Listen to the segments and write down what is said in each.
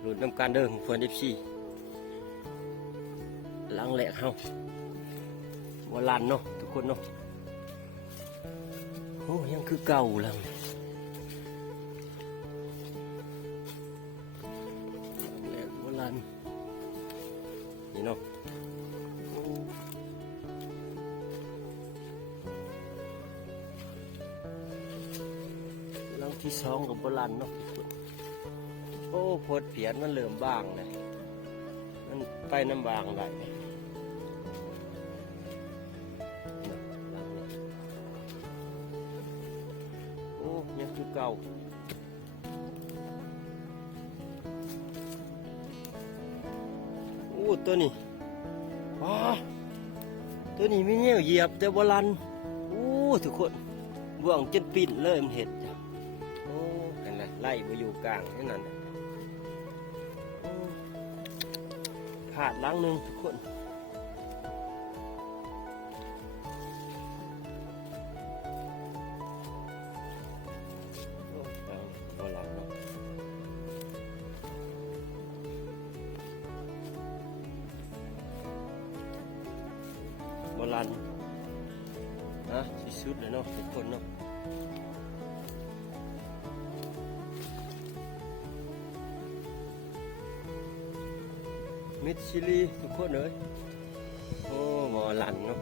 หลุดน้ำการเดิมเฟิร์นFCลังแหลกเฮาโบราณเนาะทุกคนเนาะโอ้ยังคือเก่าลังแหลกโบราณนี่เนาะลังที่สองกับโบราณเนาะโอ้โพดเพียนมันเริ่มบางเลยมันไปน้ำบางได้โอ้ยังคือเก่าโอ้ตัวนี้ว้าตัวนี้ไม่เนี่ยเหยียบแต่โบราณโอ้ทุกคนบ่วงจนปิ่นเริ่มเห็ดจ้ะโอ้เห็นไหมไล่ไปอยู่กลางนี่นั่นผาดล้างหนึ่งทุกคนโบราณเนาะโบราณที่สุดเลยเนาะทุกคนเนาะมิดชิลีทุกคนเลยโอ้โบราณเนาะ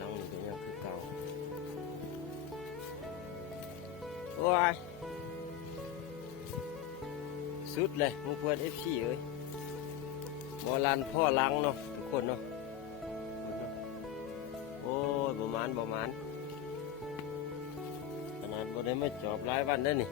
ลังนี่ก็ยังคือเก่าโอ้ยสุดเลยมึงเพื่อนFCเอ้ยโบราณพ่อลังเนาะทุกคนเนาะโอ้ยประมาณขนาดบ่ได้ไม่จอบหลายวันได้นี่